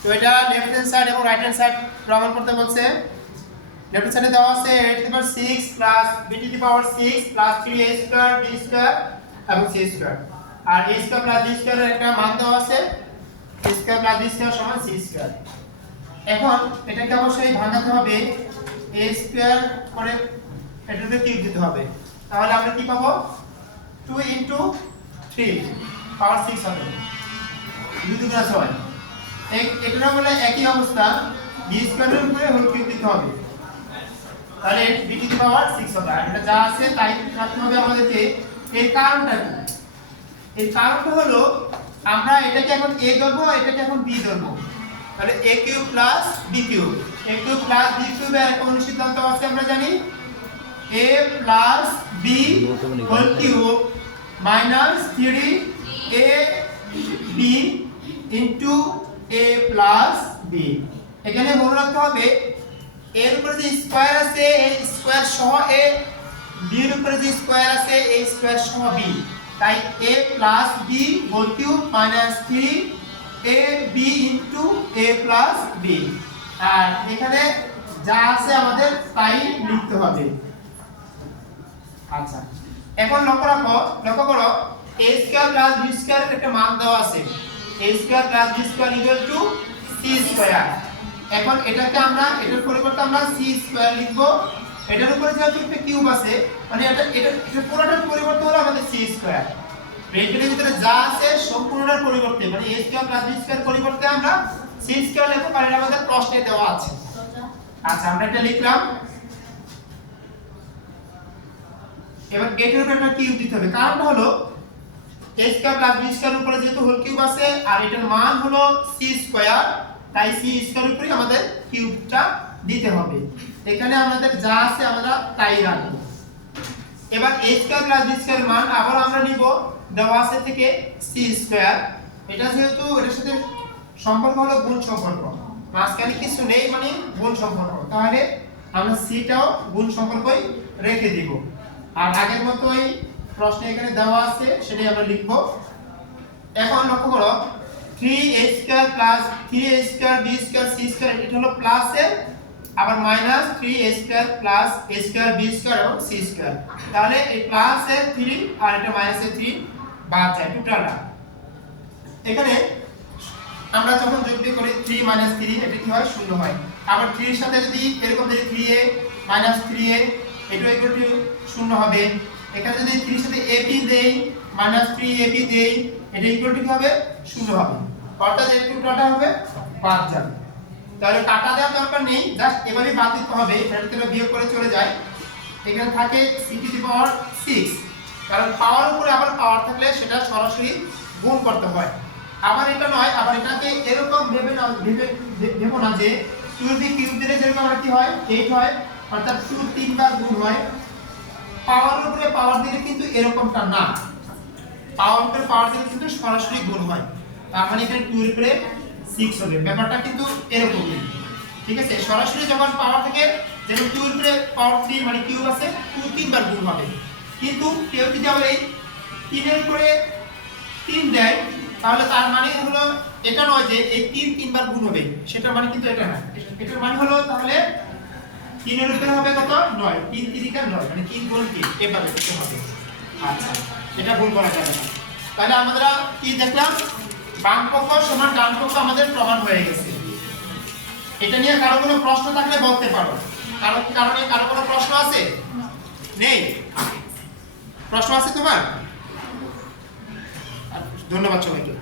তো এটা left hand side এবং রাইট হ্যান্ড সাইড প্রমাণ করতে বলছে। লেফট হ্যান্ড সাইডে দেওয়া আছে a to the power 6 plus b to the power 6 plus 3a square b square এবং c স্কয়ার। আর a square plus b square এর একটা মান দেওয়া আছে a square plus b square সমান c স্কয়ার। এখন এটাকে অবশ্যই ভাঙাতে হবে a স্কয়ার করে এটাকে কিউব দিতে হবে। তাহলে আমরা কি পাবো 2 into 3 পাওয়ার 6 হবে 2 দুগুণ 6। এটার বলে একই অবস্থা b স্কয়ারের উপরে হোল কিউব দিতে হবে, তাহলে b টু দি পাওয়ার 6 হবে। আর এটা যা আছে তাই রাখতে হবে আমাদেরকে। এর কারণটা কি? এর কারণটা হলো আমরা এটাকে এখন a ধরবো, এটাকে এখন b ধরবো, তাহলে a cube plus b cube. a cube plus b কিউবের একটা অনুসিদ্ধান্ত আছে আমরা জানি a plus b whole cube minus 3ab into a plus b। এখানে মনে রাখতে হবে এর উপরে যে স্কয়ার আছে এই স্কয়ার সহ a, b এর উপরে যে স্কয়ার আছে এই স্কয়ার সহ b, তাই a plus b whole cube minus 3ab into a plus b। আর এখানে যা আছে আমাদের তাই লিখতে হবে। আচ্ছা, এখন লক্ষ্য করো a square plus b square এর একটা মান দেওয়া আছে a square plus b square equal to c square. এখন এটাকে আমরা এটার পরিবর্তে আমরা c স্কয়ার লিখব। এটার উপরে যেহেতু একটা কিউব আছে মানে এটা পুরোটার পরিবর্তে হলো আমাদের c স্কয়ার। ব্র্যাকেটের ভিতরে যা আছে সম্পূর্ণটার পরিবর্তে মানে a square plus b square পরিবর্তে আমরা c স্কয়ার লিখব, কারণ আমাদের প্রশ্নে দেওয়া আছে। আচ্ছা, আমরা এটা লিখলাম। এবার এটার উপরে একটা কিউব দিতে হবে, কারণটা হলো a square plus b square উপরে যেহেতু হোল কিউব আছে আর এটার মান হলো c স্কয়ার, তাই c স্কয়ার উপরে আমাদের কিউবটা দিতে হবে। এখানে আমাদের যা আছে আমরা তাই রাখব। এবার a square plus b square মান আবার আমরা নিব দেওয়া আছে থেকে c স্কয়ার। এটা যেহেতু এর সাথে সম্পর্ক হলো গুণ সম্পর্ক, মাঝখানে কিছু নেই মানে গুণ সম্পর্ক, তাহলে আমরা c টাও গুণ সম্পর্কই রেখে দিব। আর আগের মতোই প্রশ্নে এখানে দেওয়া আছে সেটাই আমরা লিখব। এখন লক্ষ্য করো 3a square plus 3a square b square c square এটা হলো প্লাসের, আবার minus 3a square plus a square b square এবং c স্কয়ার। তাহলে এই প্লাসের 3 আর এটা মাইনাসের 3 বাদ যায় টোটালটা। এখানে আমরা যখন যোগ বিয়োগ করি 3 3 এটা কি হয় 0 হয়। আবার 3 এর সাথে যদি এরকম দেখি 3a 3a এটা ইকুয়াল টু 0 হবে। এখানে যদি 3 এর সাথে ab দেই -3ab দেই এটা ইকুয়াল টু কি হবে 0 হবে। অর্থাৎ এই টোটালটা হবে বাদ যাবে। তাহলে কাটা দেওয়ার দরকার নেই, জাস্ট এভাবেই বাদ দিতে হবে, এটা থেকে বিয়োগ করে চলে যায়। এখানে থাকে c টু দি পাওয়ার 6, কারণ পাওয়ার উপরে আবার পাওয়ার থাকলে সেটা সরাসরি গুণ করতে হয়। আবার এটা নয়, আবার এটাকে এরকম ভেবে না যে 2 দিয়ে কিউব দিলে যেরকম আমরা কি হয় 8 হয়, অর্থাৎ 2 তিনবার গুণ হয়। পাওয়ার উপরে পাওয়ার দিলে কিন্তু এরকমটা না, পাওয়ার উপরে পাওয়ার দিলে কিন্তু সরাসরি গুণ হয়। তার মানে এখানে 2 এর উপরে 6 হবে, ব্যাপারটা কিন্তু এরকমই। ঠিক আছে, সরাসরি যখন পাওয়ার থেকে যেমন 2 এর উপরে পাওয়ার 3 মানে কিউব আছে 2 তিনবার গুণ হবে। কিন্তু কেউ যদি আবার এই 3 এর উপরে 3 দেয় তাহলে তার মানে হলো এটা নয় যে এই 3 তিনবার গুণ হবে, সেটা মানে কিন্তু এটা না। এটার মানে হলো তাহলে 3 এর উপরে হবে কত 9, 3 3 9 মানে 3 গুণ 3 এভাবে করতে হবে। আচ্ছা, এটা ভুল করা যাবে না। তাহলে আমরা কি দেখলাম, বাম পক্ষ সমান ডান পক্ষ আমাদের প্রমাণ হয়ে গেছে। এটা নিয়ে কারো কোনো প্রশ্ন থাকলে বলতে পারো। কারো কোনো প্রশ্ন আছে? নেই? প্রশ্ন আছে তোমার? ধন্যবাদ সবাইকে।